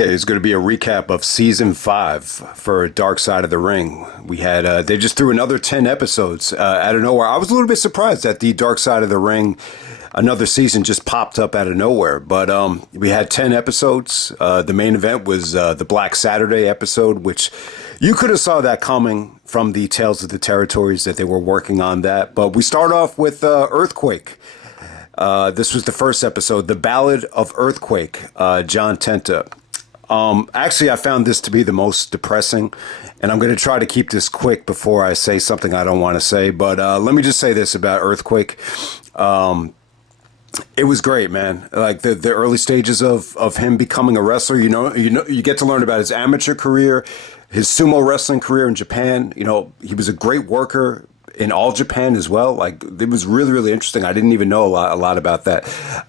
Okay, it's going to be a recap of season 5 for Dark Side of the Ring. We had they just threw another 10 episodes out of nowhere. I was a little bit surprised that the Dark Side of the Ring another season just popped up out of nowhere. But we had 10 episodes. The main event was the Black Saturday episode, which you could have saw that coming from the Tales of the Territories that they were working on that. But we start off with Earthquake. This was the first episode, The Ballad of Earthquake, John Tenta. Actually, I found this to be the most depressing, and I'm going to try to keep this quick before I say something I don't want to say. But let me just say this about Earthquake. It was great, man. Like the early stages of him becoming a wrestler. You get to learn about his amateur career, his sumo wrestling career in Japan. He was a great worker in All Japan as well. Like, it was really, really interesting. I didn't even know a lot about that.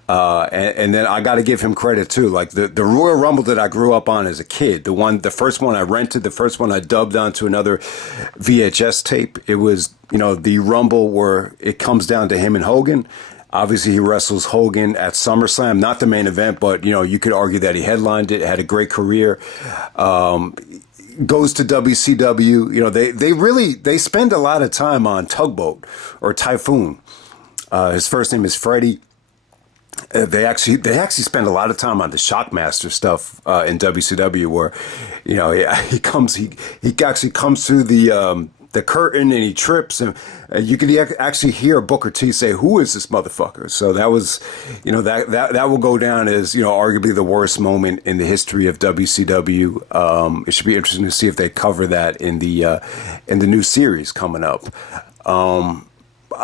And then I got to give him credit too. Like the Royal Rumble that I grew up on as a kid, the first one I rented, the first one I dubbed onto another VHS tape. It was, the Rumble where it comes down to him and Hogan. Obviously, he wrestles Hogan at SummerSlam, not the main event, but, you could argue that he headlined it, had a great career. Goes to WCW. They spend a lot of time on Tugboat or Typhoon. His first name is Freddie. They actually spend a lot of time on the Shockmaster stuff in WCW, where he actually comes through the curtain and he trips, and you could actually hear Booker T say, "Who is this motherfucker?" So that was, that will go down as, arguably the worst moment in the history of WCW. It should be interesting to see if they cover that in the new series coming up.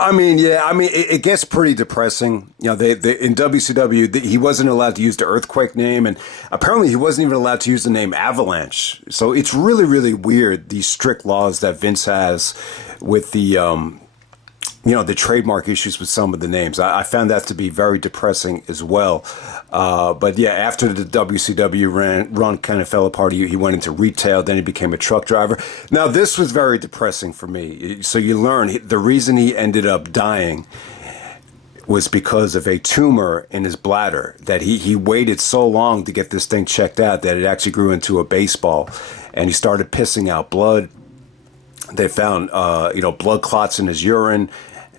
It gets pretty depressing. They in WCW, he wasn't allowed to use the Earthquake name, and apparently he wasn't even allowed to use the name Avalanche. So it's really, really weird, these strict laws that Vince has with the trademark issues with some of the names. I found that to be very depressing as well. But yeah, after the WCW run kind of fell apart, he went into retail, then he became a truck driver. Now, this was very depressing for me. So you learn the reason he ended up dying was because of a tumor in his bladder, that he waited so long to get this thing checked out that it actually grew into a baseball, and he started pissing out blood. They found, blood clots in his urine.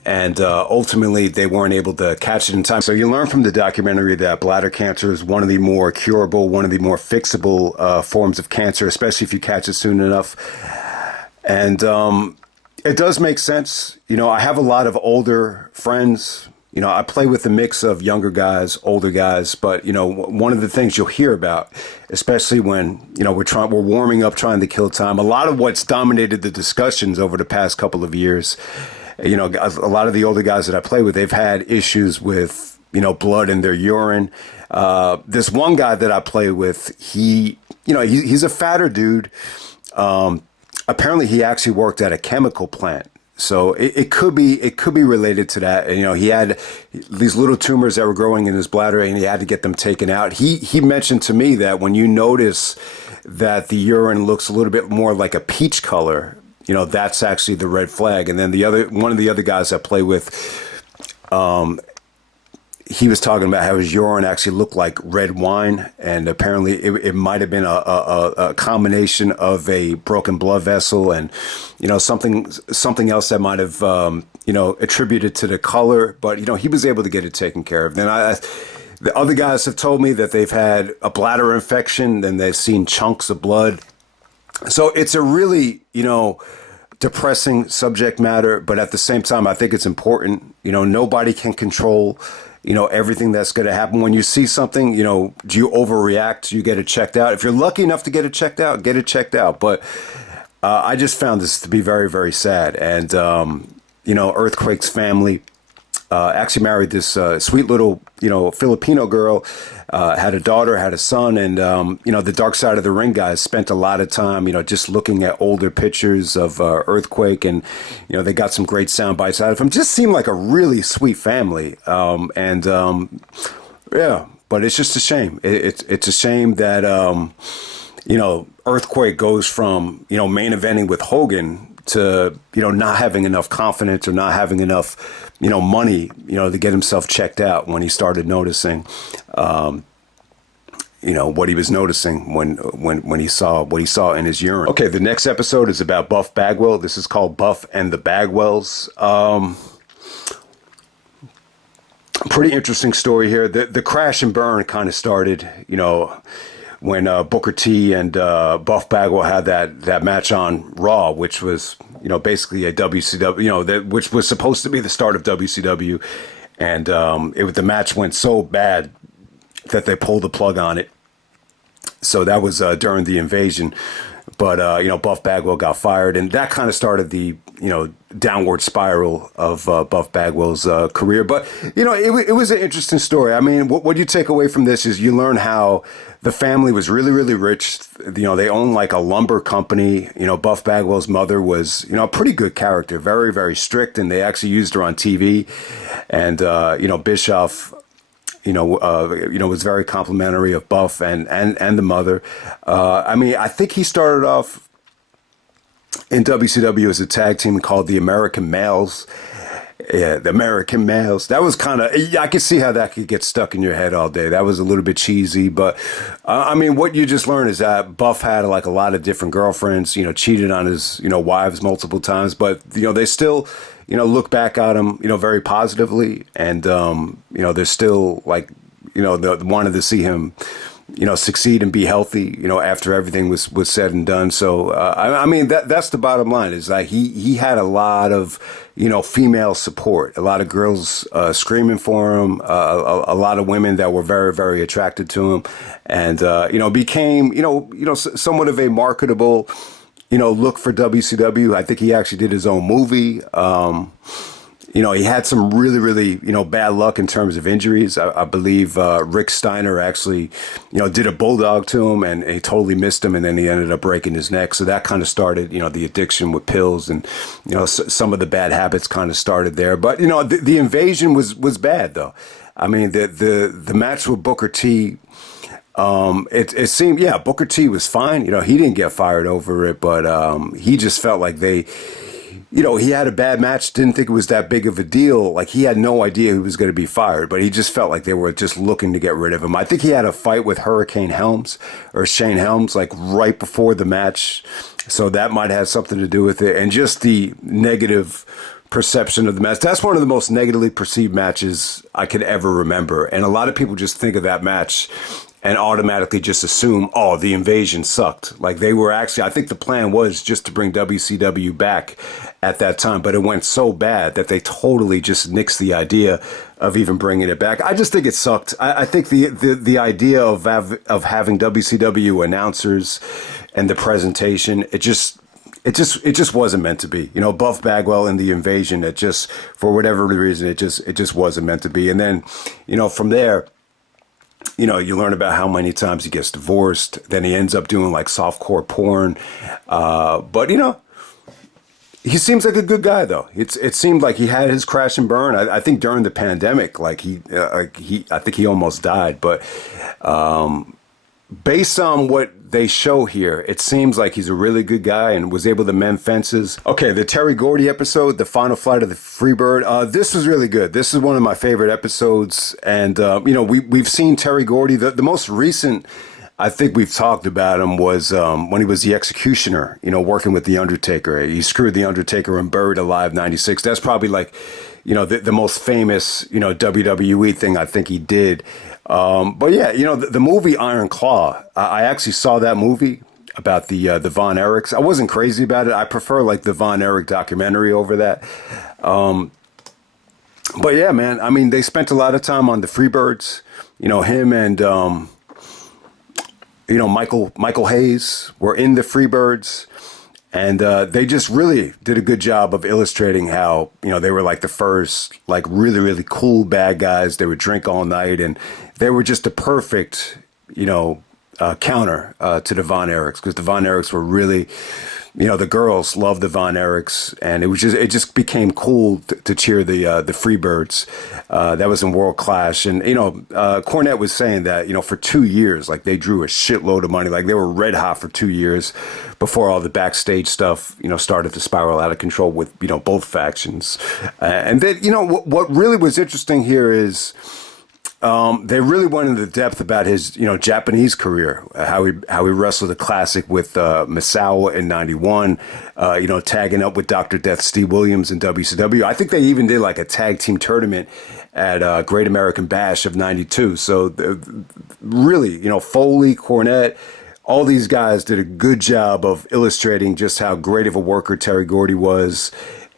And ultimately, they weren't able to catch it in time. So you learn from the documentary that bladder cancer is one of the more curable, one of the more fixable forms of cancer, especially if you catch it soon enough. And it does make sense. I have a lot of older friends. I play with a mix of younger guys, older guys. But, one of the things you'll hear about, especially when, we're warming up, trying to kill time, a lot of what's dominated the discussions over the past couple of years, a lot of the older guys that I play with, they've had issues with, blood in their urine. This one guy that I play with, he's a fatter dude. Apparently he actually worked at a chemical plant. So it could be related to that. He had these little tumors that were growing in his bladder, and he had to get them taken out. He mentioned to me that when you notice that the urine looks a little bit more like a peach color, that's actually the red flag. And then one of the other guys I play with, he was talking about how his urine actually looked like red wine, and apparently it might have been a combination of a broken blood vessel and something else that might have attributed to the color. But he was able to get it taken care of. Then the other guys have told me that they've had a bladder infection, and they've seen chunks of blood. So it's a really, depressing subject matter, but at the same time, I think it's important. Nobody can control, everything that's going to happen. When you see something, do you overreact? Do you get it checked out? If you're lucky enough to get it checked out, get it checked out. But I just found this to be very, very sad. And, Earthquake's family actually married this sweet little, Filipino girl, had a daughter, had a son, and, the Dark Side of the Ring guys spent a lot of time, just looking at older pictures of Earthquake, and, they got some great sound bites out of him. Just seemed like a really sweet family. Yeah, but it's just a shame. It's a shame that, Earthquake goes from, main eventing with Hogan to, not having enough confidence or not having enough, money, to get himself checked out when he started noticing, what he was noticing when he saw what he saw in his urine. Okay, the next episode is about Buff Bagwell. This is called Buff and the Bagwells. Pretty interesting story here. The crash and burn kind of started, when Booker T and Buff Bagwell had that match on Raw, which was, basically a WCW, which was supposed to be the start of WCW. And the match went so bad that they pulled the plug on it. So that was during the invasion. But, Buff Bagwell got fired, and that kind of started the, downward spiral of Buff Bagwell's career. But, it was an interesting story. I mean, what you take away from this is you learn how the family was really, really rich. They owned like a lumber company. Buff Bagwell's mother was, a pretty good character, very, very strict, and they actually used her on TV. And, Bischoff, was very complimentary of Buff and the mother. I think he started off in WCW as a tag team called the American Males. Yeah, the American Males. That was kind of, I could see how that could get stuck in your head all day. That was a little bit cheesy, but what you just learned is that Buff had like a lot of different girlfriends, cheated on his, wives multiple times, but, they still, look back at him, very positively. And, they're still like, wanted to see him, succeed and be healthy, after everything was said and done. So, that's the bottom line is that he had a lot of, female support, a lot of girls screaming for him, a lot of women that were very, very attracted to him, and, became, somewhat of a marketable, look for WCW. I think he actually did his own movie. He had some really, really, bad luck in terms of injuries. I believe Rick Steiner actually, did a bulldog to him and he totally missed him. And then he ended up breaking his neck. So that kind of started, the addiction with pills and, some of the bad habits kind of started there. But, the invasion was bad, though. I mean, the match with Booker T, it seemed, Booker T was fine. He didn't get fired over it, but he just felt like he had a bad match, didn't think it was that big of a deal. Like, he had no idea he was going to be fired, but he just felt like they were just looking to get rid of him. I think he had a fight with Hurricane Helms or Shane Helms, like right before the match. So that might have something to do with it. And just the negative perception of the match. That's one of the most negatively perceived matches I could ever remember. And a lot of people just think of that match and automatically just assume, oh, the invasion sucked. Like, they were actually, I think the plan was just to bring WCW back at that time, but it went so bad that they totally just nixed the idea of even bringing it back. I just think it sucked. I think the idea of having WCW announcers and the presentation, it just wasn't meant to be. Buff Bagwell and the invasion, it just, for whatever reason, it just wasn't meant to be. And then, from there, you learn about how many times he gets divorced. Then he ends up doing like softcore porn. But he seems like a good guy, though. It seemed like he had his crash and burn. I think during the pandemic, I think he almost died. But based on what they show here, it seems like he's a really good guy and was able to mend fences. Okay, the Terry Gordy episode, the final flight of the Freebird. This was really good. This is one of my favorite episodes. And, we've seen Terry Gordy. The most recent, I think we've talked about him, was when he was the Executioner, working with The Undertaker. He screwed The Undertaker and Buried Alive 96. That's probably like, the most famous, WWE thing I think he did. But yeah, the movie Iron Claw, I actually saw that movie about the Von Erichs. I wasn't crazy about it. I prefer like the Von Erich documentary over that. But yeah, man, they spent a lot of time on the Freebirds, him and, Michael Hayes were in the Freebirds. And they just really did a good job of illustrating how, they were like the first, like really, really cool bad guys. They would drink all night and they were just a perfect, counter to the Von Erichs, because the Von Erichs were really, the girls loved the Von Erichs, and it just became cool to cheer the Freebirds. That was in World Clash, and Cornette was saying that for 2 years, like they drew a shitload of money, like they were red hot for 2 years before all the backstage stuff started to spiral out of control with both factions. And then what really was interesting here is, They really went into depth about his, Japanese career, how he wrestled a classic with Misawa in '91, tagging up with Dr. Death Steve Williams in WCW. I think they even did like a tag team tournament at Great American Bash of '92. So really, Foley, Cornette, all these guys did a good job of illustrating just how great of a worker Terry Gordy was.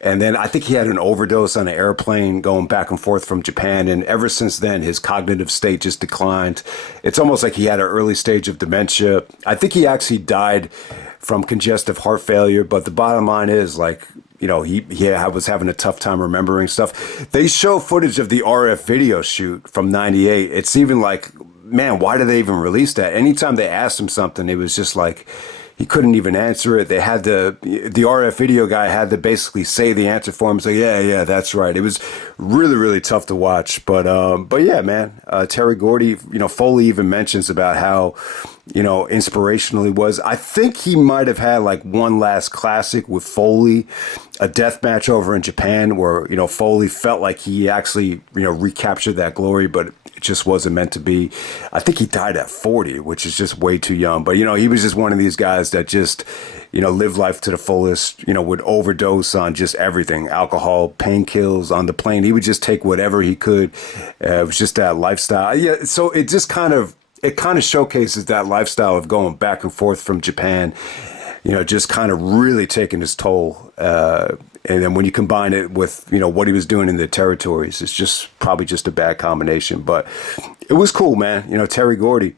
And then I think he had an overdose on an airplane going back and forth from Japan. And ever since then, his cognitive state just declined. It's almost like he had an early stage of dementia. I think he actually died from congestive heart failure. But the bottom line is, like, he was having a tough time remembering stuff. They show footage of the RF video shoot from '98. It's even like, man, why did they even release that? Anytime they asked him something, it was just like, he couldn't even answer it. They had the RF video guy had to basically say the answer for him. So yeah, that's right. It was really, really tough to watch. But yeah, man, Terry Gordy, Foley even mentions about how, inspirational he was. I think he might have had like one last classic with Foley, a death match over in Japan where, Foley felt like he actually, recaptured that glory, but it just wasn't meant to be. I think he died at 40, which is just way too young. But, he was just one of these guys that just, lived life to the fullest, would overdose on just everything, alcohol, painkillers on the plane. He would just take whatever he could. It was just that lifestyle. Yeah. So it just kind of showcases that lifestyle of going back and forth from Japan, just kind of really taking his toll. And then when you combine it with, what he was doing in the territories, it's just probably just a bad combination. But it was cool, man. Terry Gordy.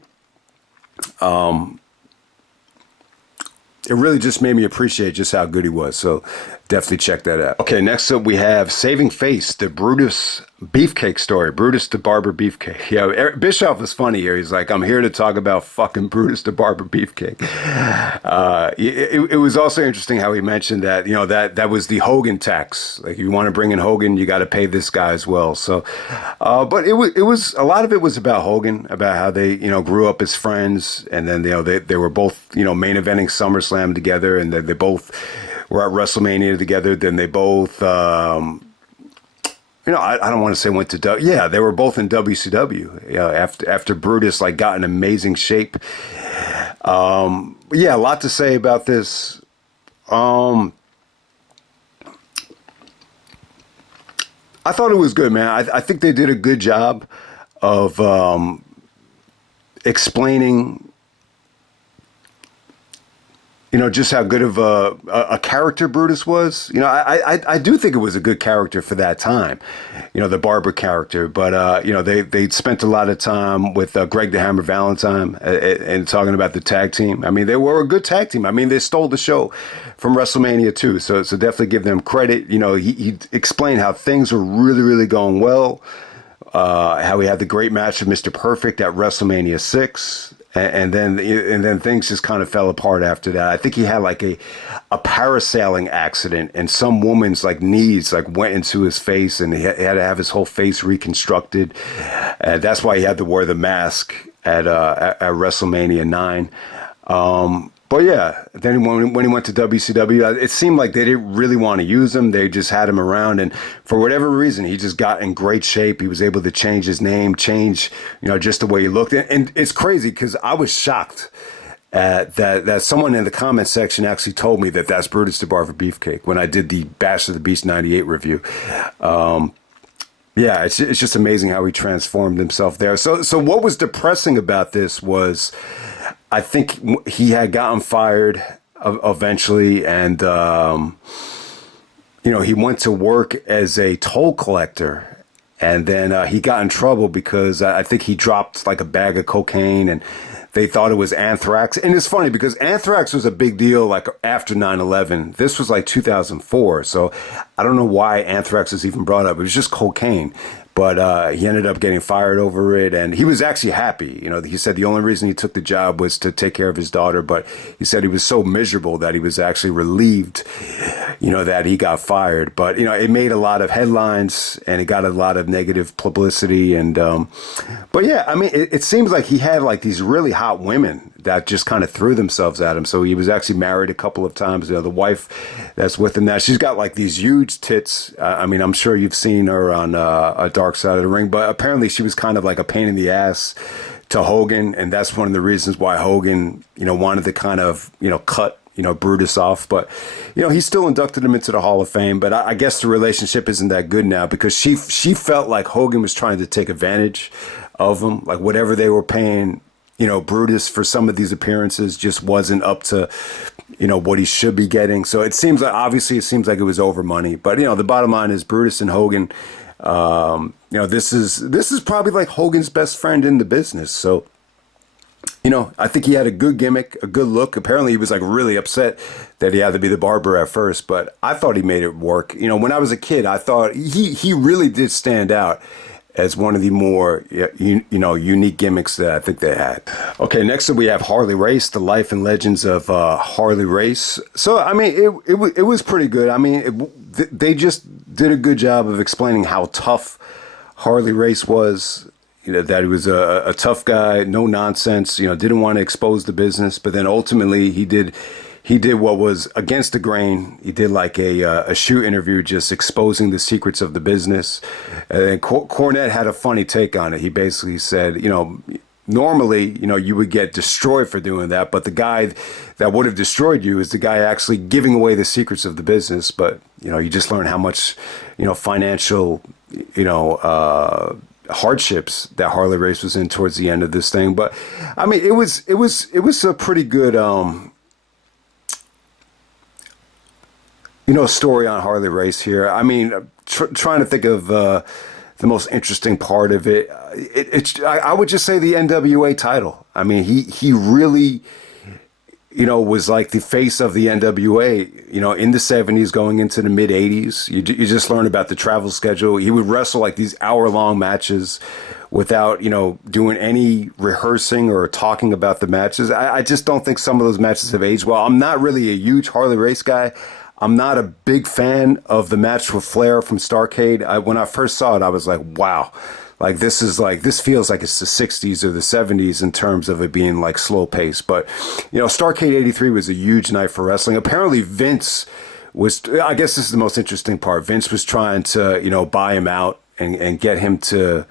It really just made me appreciate just how good he was. So definitely check that out. Okay, next up we have Saving Face, the Brutus Beefcake story. Brutus the Barber Beefcake. Yeah, Bischoff was funny here. He's like, I'm here to talk about fucking Brutus the Barber Beefcake. It was also interesting how he mentioned that, that was the Hogan tax. Like, if you want to bring in Hogan, you got to pay this guy as well. So, but it was a lot of it was about Hogan, about how they, grew up as friends. And then, they were both, main eventing SummerSlam together. And then they both were at WrestleMania together. Then they both, I don't want to say went to they were both in WCW. After Brutus got in amazing shape. A lot to say about this. I thought it was good, man. I think they did a good job of explaining, just how good of a character Brutus was. I do think it was a good character for that time, the Barber character. But, they spent a lot of time with Greg the Hammer Valentine and talking about the tag team. I mean, they were a good tag team. I mean, they stole the show from WrestleMania too. So definitely give them credit. He explained how things were really, really going well. How he had the great match with Mr. Perfect at WrestleMania 6. And then things just kind of fell apart after that. I think he had a parasailing accident, and some woman's knees went into his face, and he had to have his whole face reconstructed. And that's why he had to wear the mask at WrestleMania 9. But yeah, then when he went to WCW, it seemed like they didn't really want to use him. They just had him around, and for whatever reason, he just got in great shape. He was able to change his name, change just the way he looked. And it's crazy because I was shocked that someone in the comment section actually told me that that's Brutus the Barber Beefcake when I did the Bash of the Beast '98 review. It's just amazing how he transformed himself there. So what was depressing about this was, I think he had gotten fired eventually, and he went to work as a toll collector, and then he got in trouble because I think he dropped a bag of cocaine, and they thought it was anthrax. And it's funny because anthrax was a big deal after 9/11. This was 2004, so I don't know why anthrax was even brought up. It was just cocaine. But he ended up getting fired over it, and he was actually happy. He said the only reason he took the job was to take care of his daughter, but he said he was so miserable that he was actually relieved, that he got fired. But, it made a lot of headlines, and it got a lot of negative publicity. And but yeah, I mean, it seems like he had these really hot women that just kind of threw themselves at him. So he was actually married a couple of times. The wife that's with him now, she's got like these huge tits. I mean, I'm sure you've seen her on a Dark Side of the Ring, but apparently she was kind of like a pain in the ass to Hogan, and that's one of the reasons why Hogan, wanted to kind of, cut Brutus off. But, he still inducted him into the Hall of Fame. But I guess the relationship isn't that good now because she felt like Hogan was trying to take advantage of him. Like whatever they were paying, Brutus for some of these appearances just wasn't up to, what he should be getting. So it seems like it was over money. But, the bottom line is Brutus and Hogan, this is probably like Hogan's best friend in the business. So, I think he had a good gimmick, a good look. Apparently, he was like really upset that he had to be the barber at first, but I thought he made it work. When I was a kid, I thought he really did stand out as one of the more, unique gimmicks that I think they had. Okay, next up we have Harley Race, the life and legends of Harley Race. So, I mean, it was pretty good. I mean, they just did a good job of explaining how tough Harley Race was. That he was a tough guy, no nonsense, didn't want to expose the business. But then ultimately he did what was against the grain. He did like a shoot interview just exposing the secrets of the business. And then Cornette had a funny take on it. He basically said, normally, you would get destroyed for doing that. But the guy that would have destroyed you is the guy actually giving away the secrets of the business. But, you just learn how much, financial, hardships that Harley Race was in towards the end of this thing. But I mean, it was a pretty good story on Harley Race here. I mean, trying to think of the most interesting part of it. I would just say the NWA title. I mean, he really was like the face of the NWA, in the 70s going into the mid 80s. You just learn about the travel schedule. He would wrestle like these hour-long matches without, doing any rehearsing or talking about the matches. I just don't think some of those matches have aged well. I'm not really a huge Harley Race guy. I'm not a big fan of the match with Flair from Starrcade. When I first saw it, I was like, wow. Like this feels like it's the 60s or the 70s in terms of it being like slow paced. But, Starrcade 83 was a huge night for wrestling. Apparently Vince was, I guess this is the most interesting part. Vince was trying to, buy him out and get him to,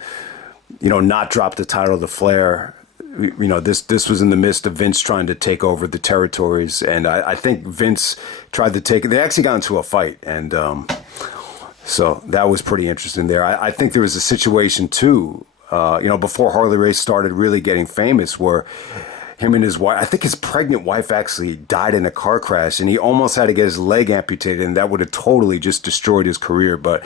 not drop the title to Flair. This was in the midst of Vince trying to take over the territories. And I think Vince tried to take it. They actually got into a fight and, so that was pretty interesting there. I think there was a situation too, before Harley Race started really getting famous where him and his wife, I think his pregnant wife actually died in a car crash and he almost had to get his leg amputated and that would have totally just destroyed his career. But,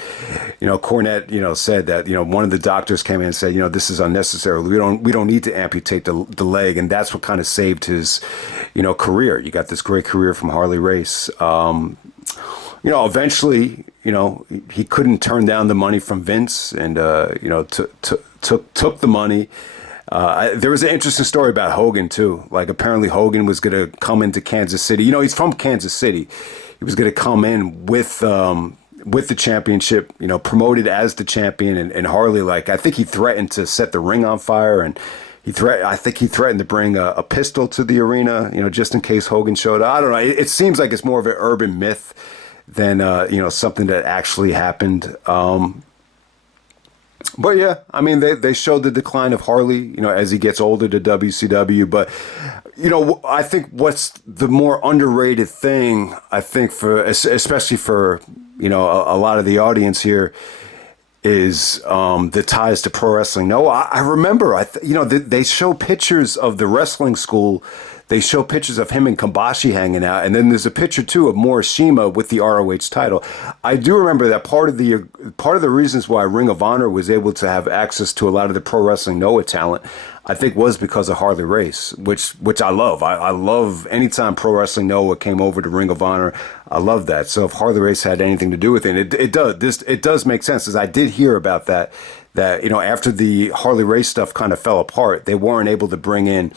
Cornette, said that, one of the doctors came in and said, this is unnecessary. We don't need to amputate the leg. And that's what kind of saved his, career. You got this great career from Harley Race. Eventually, he couldn't turn down the money from Vince and, took the money. There was an interesting story about Hogan, too. Like, apparently Hogan was going to come into Kansas City. He's from Kansas City. He was going to come in with the championship, promoted as the champion. And Harley, I think he threatened to set the ring on fire. And I think he threatened to bring a pistol to the arena, just in case Hogan showed up. I don't know. It seems like it's more of an urban myth than, something that actually happened. But yeah, I mean, they showed the decline of Harley, as he gets older to WCW. But, I think what's the more underrated thing, I think especially for, a lot of the audience here is the ties to pro wrestling. No, I remember, they show pictures of the wrestling school. They show pictures of him and Kambashi hanging out. And then there's a picture, too, of Morishima with the ROH title. I do remember that part of the reasons why Ring of Honor was able to have access to a lot of the Pro Wrestling Noah talent, I think was because of Harley Race, which I love. I love anytime Pro Wrestling Noah came over to Ring of Honor. I love that. So if Harley Race had anything to do with it, it does. It does make sense, as I did hear about that after the Harley Race stuff kind of fell apart, they weren't able to bring in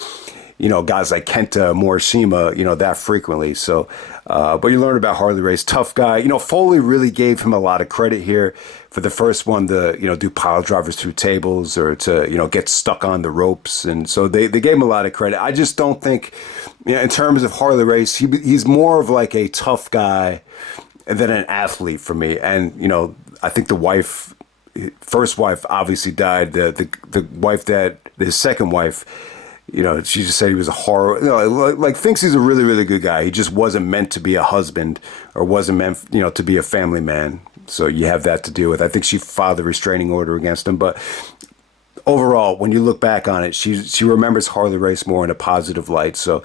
guys like Kenta Morishima, that frequently. So, but you learn about Harley Race, tough guy. Foley really gave him a lot of credit here for the first one to, do pile drivers through tables or to, get stuck on the ropes. And so they gave him a lot of credit. I just don't think, in terms of Harley Race, he's more of like a tough guy than an athlete for me. And, I think first wife obviously died. The wife his second wife, she just said he was a horror, like thinks he's a really, really good guy. He just wasn't meant to be a husband or wasn't meant, to be a family man. So you have that to deal with. I think she filed a restraining order against him. But overall, when you look back on it, she remembers Harley Race more in a positive light. So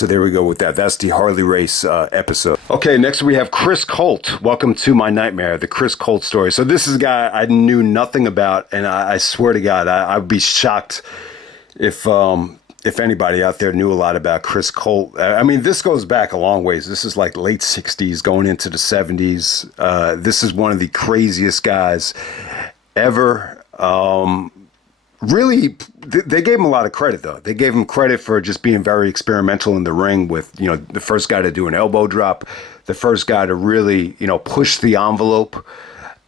there we go with that. That's the Harley Race episode. Okay, next we have Chris Colt. Welcome to my nightmare, the Chris Colt story. So this is a guy I knew nothing about, and I swear to God, I'd be shocked if anybody out there knew a lot about Chris Colt. I mean, this goes back a long ways. This is like late 60s going into the 70s. This is one of the craziest guys ever. Really, they gave him a lot of credit, though. They gave him credit for just being very experimental in the ring with, the first guy to do an elbow drop, the first guy to really, push the envelope.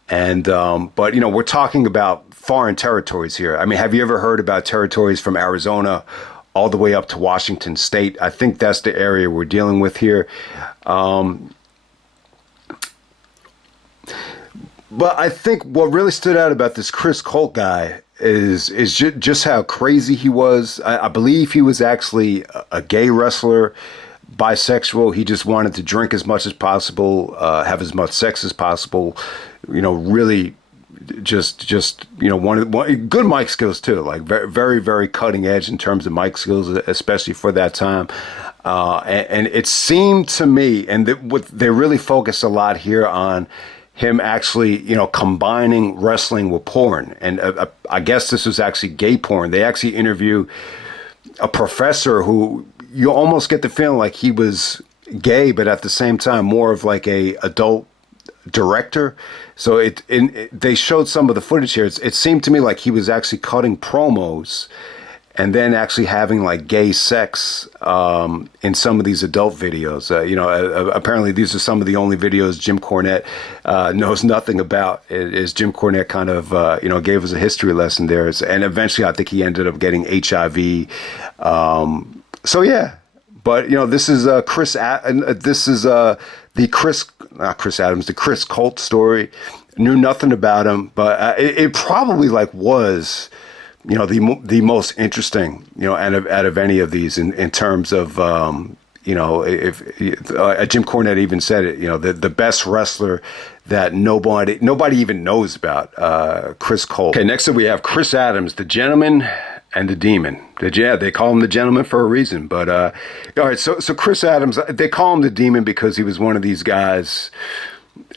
And, but, we're talking about foreign territories here. I mean, have you ever heard about territories from Arizona all the way up to Washington State? I think that's the area we're dealing with here. But I think what really stood out about this Chris Colt guy is just how crazy he was. I believe he was actually a gay wrestler, bisexual. He just wanted to drink as much as possible, have as much sex as possible. Really just one good mic skills too. Like very, very, very cutting edge in terms of mic skills, especially for that time. And it seemed to me, and they really focus a lot here on him actually, combining wrestling with porn. And I guess this was actually gay porn. They actually interview a professor who you almost get the feeling like he was gay, but at the same time, more of like a adult director. So they showed some of the footage here. It seemed to me like he was actually cutting promos and then actually having like gay sex in some of these adult videos. Apparently these are some of the only videos Jim Cornette knows nothing about. Is Jim Cornette kind of gave us a history lesson there, and eventually I think he ended up getting HIV. So yeah, but this is the Chris Colt story. Knew nothing about him, but it probably was the most interesting, out of any of these in terms of, if Jim Cornette even said it, the best wrestler that nobody even knows about, Chris Colt. Okay, next up we have Chris Adams, the gentleman and the demon. They call him the gentleman for a reason. But all right, so Chris Adams, they call him the demon because he was one of these guys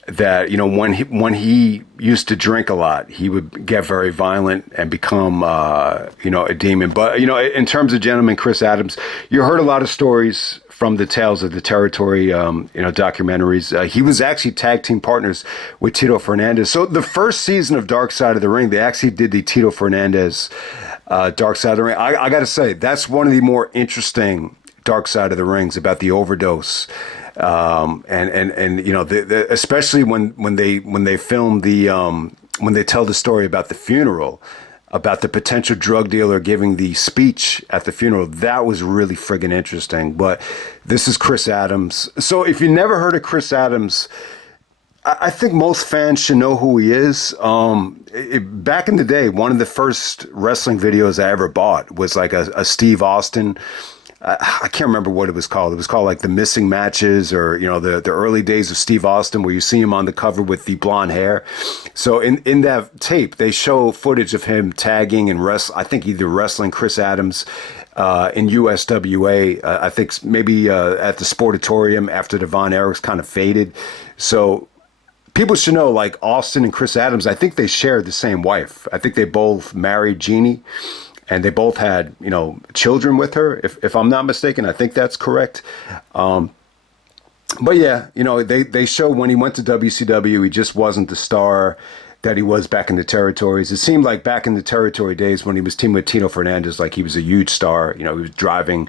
that when he used to drink a lot, he would get very violent and become a demon. But in terms of gentleman Chris Adams, you heard a lot of stories from the Tales of the Territory documentaries. He was actually tag team partners with Tito Fernandez. So the first season of Dark Side of the Ring, they actually did the Tito Fernandez Dark Side of the Ring. I got to say, that's one of the more interesting Dark Side of the Rings, about the overdose. Especially when they film when they tell the story about the funeral, about the potential drug dealer giving the speech at the funeral. That was really friggin' interesting. But this is Chris Adams. So if you never heard of Chris Adams, I think most fans should know who he is. Back in the day, one of the first wrestling videos I ever bought was like a Steve Austin. I can't remember what it was called. It was called like The Missing Matches, or the early days of Steve Austin, where you see him on the cover with the blonde hair. So in that tape, they show footage of him tagging and I think either wrestling Chris Adams in USWA. I think maybe at the Sportatorium after the Von Erichs kind of faded. So people should know, like Austin and Chris Adams, I think they shared the same wife. I think they both married Jeannie. And they both had, children with her, if I'm not mistaken. I think that's correct. But yeah, they show when he went to WCW, he just wasn't the star that he was back in the territories. It seemed like back in the territory days when he was teaming with Tino Fernandez, like he was a huge star. He was driving,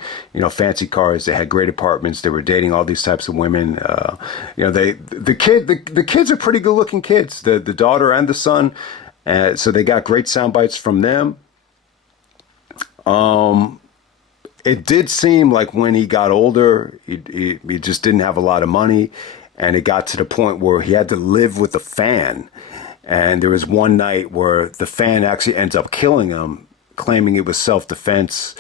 fancy cars. They had great apartments. They were dating all these types of women. The kids are pretty good looking kids. The daughter and the son. So they got great sound bites from them. It did seem like when he got older, he just didn't have a lot of money. And it got to the point where he had to live with a fan. And there was one night where the fan actually ends up killing him, claiming it was self-defense.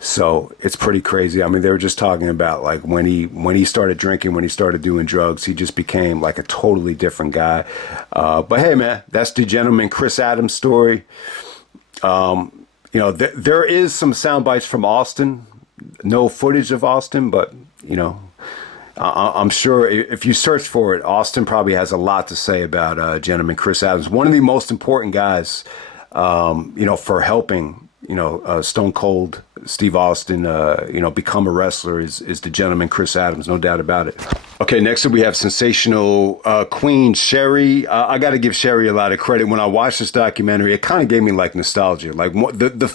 So it's pretty crazy. I mean, they were just talking about like when he started drinking, when he started doing drugs, he just became like a totally different guy. But hey, man, that's the gentleman Chris Adams story. There is some sound bites from Austin. No footage of Austin, but I'm sure if you search for it, Austin probably has a lot to say about gentleman Chris Adams. One of the most important guys, for helping, Stone Cold Steve Austin, become a wrestler is the gentleman Chris Adams, no doubt about it. Okay, next up we have sensational Queen Sherri. I got to give Sherri a lot of credit. When I watched this documentary, it kind of gave me like nostalgia. Like the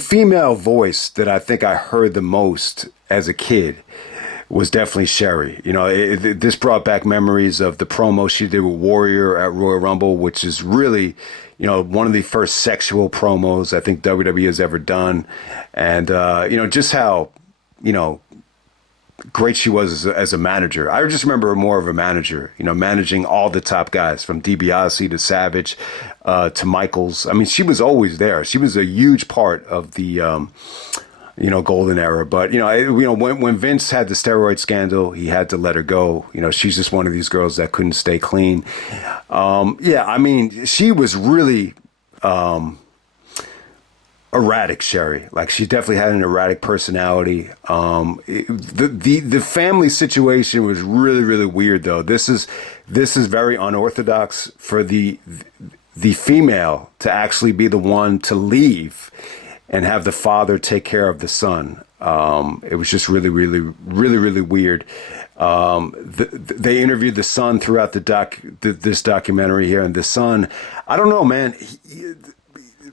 female voice that I think I heard the most as a kid was definitely Sherri. This brought back memories of the promo she did with Warrior at Royal Rumble, which is really, one of the first sexual promos I think WWE has ever done. And, just how, great she was as a manager. I just remember her more of a manager, managing all the top guys from DiBiase to Savage to Michaels. I mean, she was always there. She was a huge part of the, golden era. But, when Vince had the steroid scandal, he had to let her go. She's just one of these girls that couldn't stay clean. I mean, she was really erratic, Sherri. Like, she definitely had an erratic personality. The family situation was really, really weird, though. This is very unorthodox for the female to actually be the one to leave and have the father take care of the son. It was just really, really, really, really weird. They interviewed the son throughout this documentary here, and the son, I don't know, man. He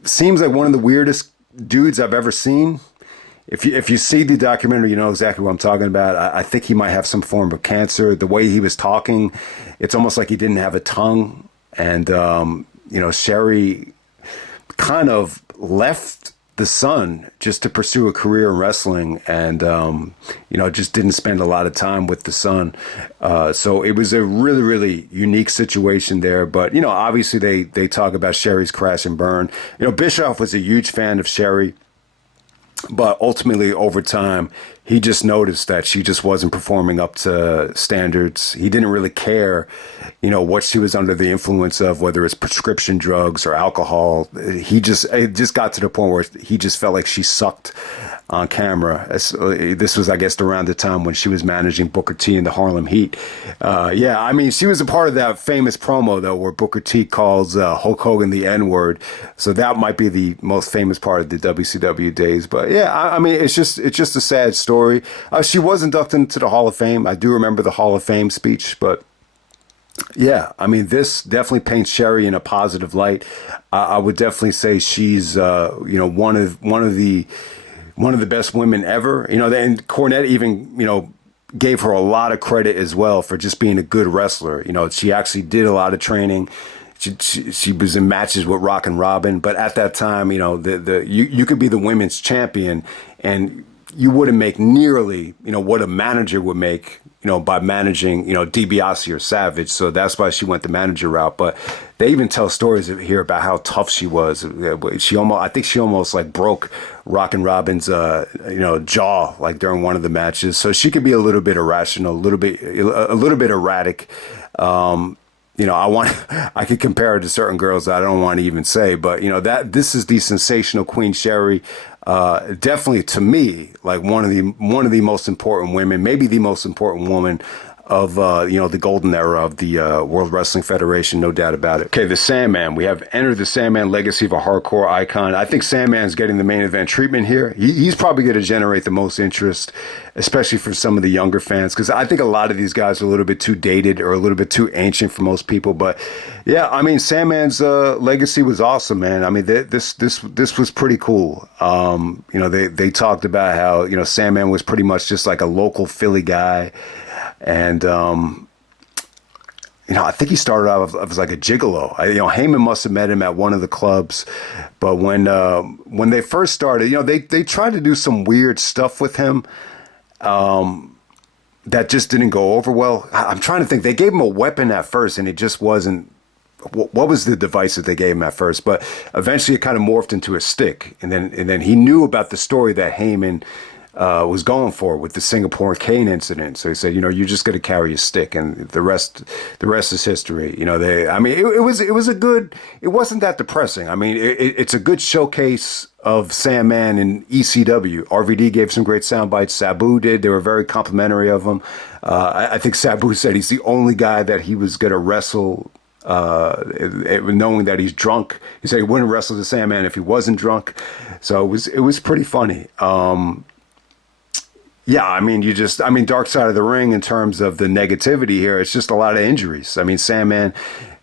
seems like one of the weirdest dudes I've ever seen. If you see the documentary, you know exactly what I'm talking about. I think he might have some form of cancer. The way he was talking, it's almost like he didn't have a tongue. And Sherri kind of left the son just to pursue a career in wrestling, and just didn't spend a lot of time with the son. So it was a really, really unique situation there. But obviously they talk about Sherri's crash and burn. Bischoff was a huge fan of Sherri, but ultimately over time he just noticed that she just wasn't performing up to standards. He didn't really care what she was under the influence of, whether it's prescription drugs or alcohol. It just got to the point where he just felt like she sucked on camera. This was, I guess, around the time when she was managing Booker T in the Harlem Heat. I mean, she was a part of that famous promo, though, where Booker T calls Hulk Hogan the N-word. So that might be the most famous part of the WCW days. But I mean, it's just a sad story. She was inducted into the Hall of Fame. I do remember the Hall of Fame speech, but I mean, this definitely paints Sherri in a positive light. I would definitely say she's one of the best women ever. And Cornette even gave her a lot of credit as well for just being a good wrestler. She actually did a lot of training. She was in matches with Rockin' Robin, but at that time, you could be the women's champion and you wouldn't make nearly, what a manager would make, by managing, DiBiase or Savage. So that's why she went the manager route. But they even tell stories here about how tough she was. I think she almost like broke Rockin' Robin's, jaw like during one of the matches. So she could be a little bit irrational, a little bit erratic. I could compare her to certain girls that I don't want to even say, but this is the sensational Queen Sherri. Definitely to me, like one of the most important women, maybe the most important woman of the golden era of the World Wrestling Federation, no doubt about it. Okay, the Sandman. We have entered the Sandman legacy of a hardcore icon. I think Sandman's getting the main event treatment here. He's probably going to generate the most interest, especially for some of the younger fans, because I think a lot of these guys are a little bit too dated or a little bit too ancient for most people. But yeah, I mean, Sandman's legacy was awesome, man. I mean, this was pretty cool. They talked about how Sandman was pretty much just like a local Philly guy. And, I think he started out as like a gigolo. Heyman must have met him at one of the clubs. But when they first started, they tried to do some weird stuff with him that just didn't go over well. I'm trying to think. They gave him a weapon at first, and it just wasn't. What was the device that they gave him at first? But eventually it kind of morphed into a stick. And then he knew about the story that Heyman was going for with the Singapore cane incident. So he said, you're just going to carry a stick, and the rest is history. It wasn't that depressing. I mean, it's a good showcase of Sandman and ECW. RVD gave some great sound bites. Sabu did. They were very complimentary of him. I think Sabu said he's the only guy that he was going to wrestle knowing that he's drunk. He said he wouldn't wrestle the Sandman if he wasn't drunk. So it was pretty funny. Yeah, I mean, Dark Side of the Ring in terms of the negativity here, it's just a lot of injuries. I mean, Sandman,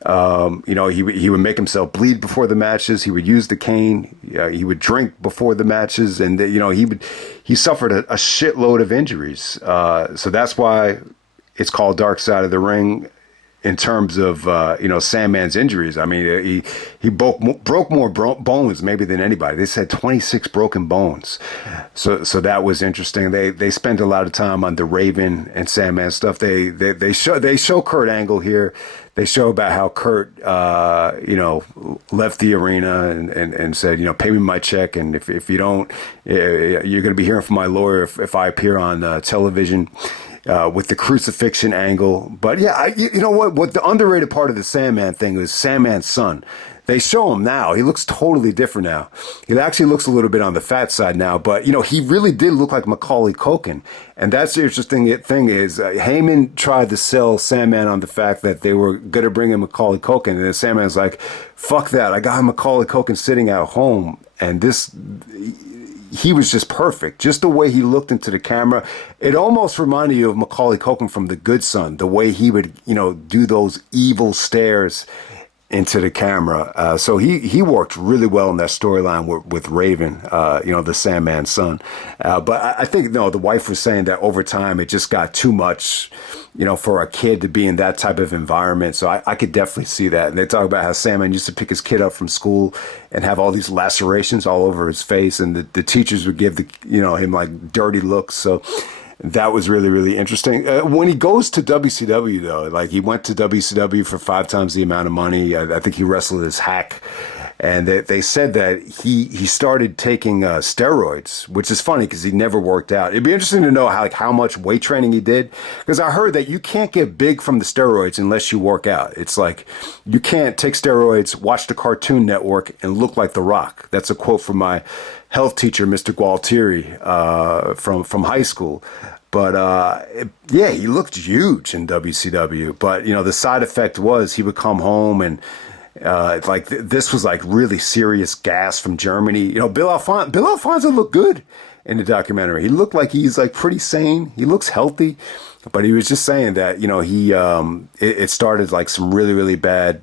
he would make himself bleed before the matches. He would use the cane. He would drink before the matches, and he suffered a shitload of injuries. So that's why it's called Dark Side of the Ring. In terms of Sandman's injuries, I mean, he broke more bones maybe than anybody. They said 26 broken bones, so that was interesting. They spent a lot of time on the Raven and Sandman stuff. They show Kurt Angle here. They show about how Kurt left the arena and said, pay me my check, and if you don't, you're going to be hearing from my lawyer if I appear on television. With the crucifixion angle. But yeah, you know what the underrated part of the Sandman thing is Sandman's son. They show him now. He looks totally different now. He actually looks a little bit on the fat side now, but he really did look like Macaulay Culkin. And that's the interesting thing is Heyman tried to sell Sandman on the fact that they were going to bring in Macaulay Culkin, and then Sandman's like, fuck that. I got Macaulay Culkin sitting at home, and he was just perfect. Just the way he looked into the camera. It almost reminded you of Macaulay Culkin from The Good Son. The way he would, do those evil stares into the camera. So he worked really well in that storyline with Raven, the Sandman's son. But I think, the wife was saying that over time it just got too much, for a kid to be in that type of environment. So I could definitely see that. And they talk about how Sandman used to pick his kid up from school and have all these lacerations all over his face. And the teachers would give him like dirty looks. So that was really, really interesting. When he goes to WCW, though, like he went to WCW for 5 times the amount of money. I think he wrestled as Hack. And they said that he started taking steroids, which is funny because he never worked out. It'd be interesting to know how much weight training he did, because I heard that you can't get big from the steroids unless you work out. It's like you can't take steroids, watch the Cartoon Network, and look like The Rock. That's a quote from my health teacher, Mr. Gualtieri, from high school. But yeah, he looked huge in WCW. But the side effect was he would come home and. This was like really serious gas from Germany. Bill Alfonso looked good in the documentary. He looked like he's like pretty sane. He looks healthy, but he was just saying that it started like some really, really bad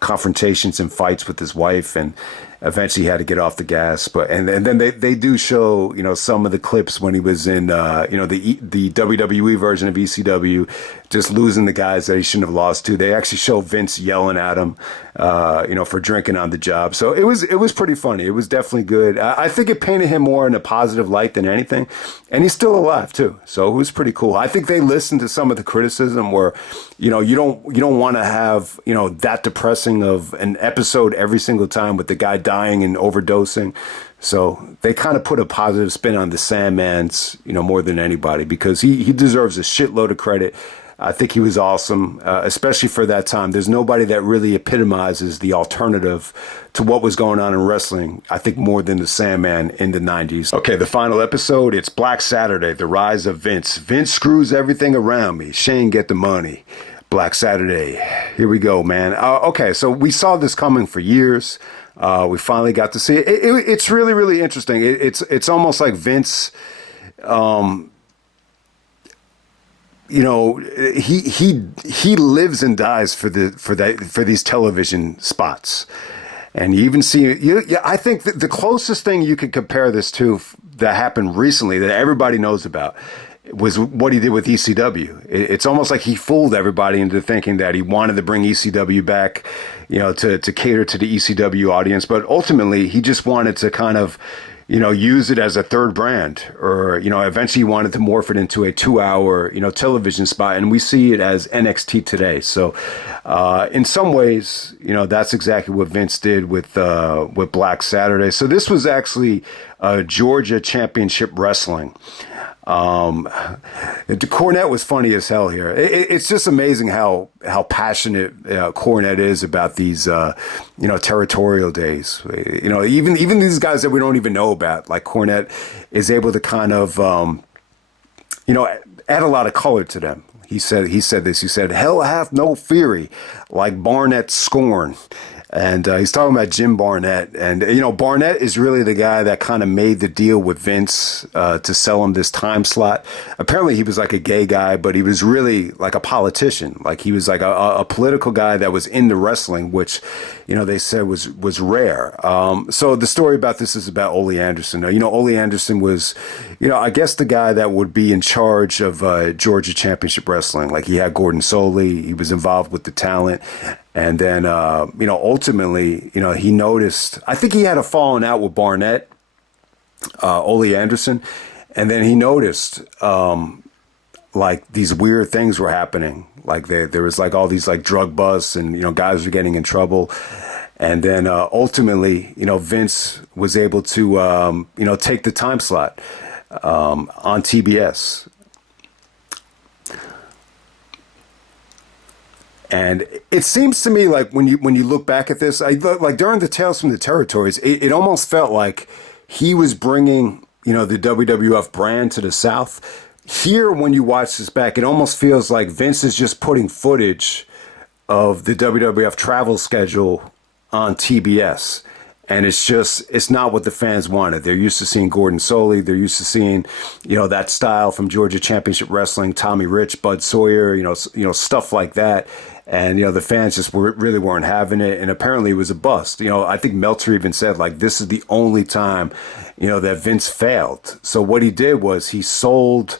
confrontations and fights with his wife, and eventually he had to get off the gas. But and then they do show some of the clips when he was in the WWE version of ECW, just losing the guys that he shouldn't have lost to. They actually show Vince yelling at him for drinking on the job. So it was pretty funny. It was definitely good. I think it painted him more in a positive light than anything, and he's still alive too. So it was pretty cool. I think they listened to some of the criticism where you don't want to have that depressing of an episode every single time with the guy dying and overdosing. So they kind of put a positive spin on the Sandman's, more than anybody, because he deserves a shitload of credit. I think he was awesome, especially for that time. There's nobody that really epitomizes the alternative to what was going on in wrestling, I think, more than the Sandman in the 90s. Okay, the final episode, it's Black Saturday, the rise of Vince. Vince screws everything around me. Shane get the money. Black Saturday. Here we go, man. Okay, so we saw this coming for years. We finally got to see it. It's really, really interesting. It's almost like Vince... you know, he lives and dies for these television spots, and you even see. I think the closest thing you could compare this to that happened recently that everybody knows about was what he did with ECW. It's almost like he fooled everybody into thinking that he wanted to bring ECW back, you know, to cater to the ECW audience, but ultimately he just wanted to kind of, you know, use it as a third brand, or, you know, eventually he wanted to morph it into a 2-hour, you know, television spot. And we see it as NXT today. So, in some ways, you know, that's exactly what Vince did with Black Saturday. So this was actually, Georgia Championship Wrestling. Cornette was funny as hell here. It's just amazing how passionate Cornette is about these, you know, territorial days. You know, even these guys that we don't even know about, like Cornette, is able to kind of, you know, add a lot of color to them. He said this. He said, "Hell hath no fury like Barnett's scorn." And he's talking about Jim Barnett. And, you know, Barnett is really the guy that kind of made the deal with Vince to sell him this time slot. Apparently he was like a gay guy, but he was really like a politician. Like he was like a political guy that was into wrestling, which, you know, they said was rare. So the story about this is about Ole Anderson. You know, Ole Anderson was, you know, I guess the guy that would be in charge of Georgia Championship Wrestling. Like he had Gordon Soley. He was involved with the talent. And then, you know, ultimately, you know, he noticed, I think he had a falling out with Barnett, Ole Anderson. And then he noticed, like these weird things were happening. Like there was like all these like drug busts and, you know, guys were getting in trouble. And then, ultimately, you know, Vince was able to, you know, take the time slot, on TBS. And it seems to me like when you look back at this, like during the Tales from the Territories, it almost felt like he was bringing, you know, the WWF brand to the South. Here, when you watch this back, it almost feels like Vince is just putting footage of the WWF travel schedule on TBS. And it's not what the fans wanted. They're used to seeing Gordon Soley. They're used to seeing, you know, that style from Georgia Championship Wrestling, Tommy Rich, Bud Sawyer, you know, stuff like that. And, you know, the fans just really weren't having it. And apparently it was a bust. You know, I think Meltzer even said, like, this is the only time, you know, that Vince failed. So what he did was he sold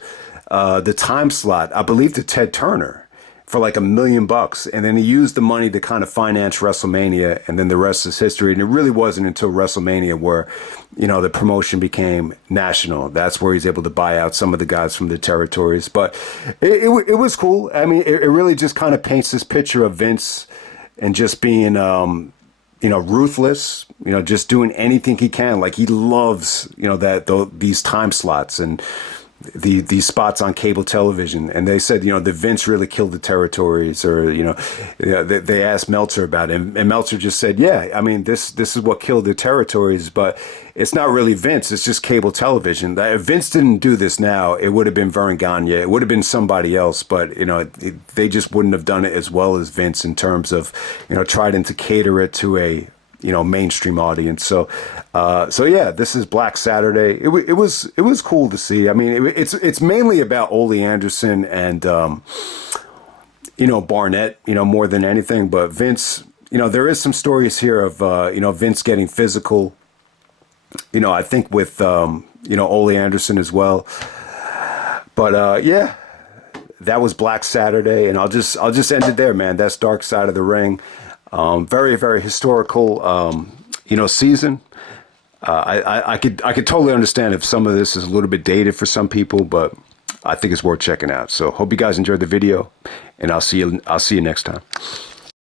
the time slot, I believe, to Ted Turner for like $1 million. And then he used the money to kind of finance WrestleMania. And then the rest is history. And it really wasn't until WrestleMania where, you know, the promotion became national. That's where he's able to buy out some of the guys from the territories. But it was cool. I mean, it really just kind of paints this picture of Vince and just being, you know, ruthless, you know, just doing anything he can. Like he loves, you know, these time slots and these spots on cable television. And they said, you know, that Vince really killed the territories, or, you know, they asked Meltzer about it. And Meltzer just said, yeah, I mean, this is what killed the territories, but it's not really Vince. It's just cable television. If Vince didn't do this now, it would have been Vern Gagne. It would have been somebody else, but, you know, they just wouldn't have done it as well as Vince in terms of, you know, trying to cater it to a, you know, mainstream audience. So yeah, this is Black Saturday. It was cool to see. I mean, it's mainly about Ole Anderson and, you know, Barnett, you know, more than anything. But Vince, you know, there is some stories here of, you know, Vince getting physical, you know, I think with, you know, Ole Anderson as well. But, yeah, that was Black Saturday, and I'll just end it there, man. That's Dark Side of the Ring. Very, very historical, you know, season. I could totally understand if some of this is a little bit dated for some people, but I think it's worth checking out. So hope you guys enjoyed the video, and I'll see you next time.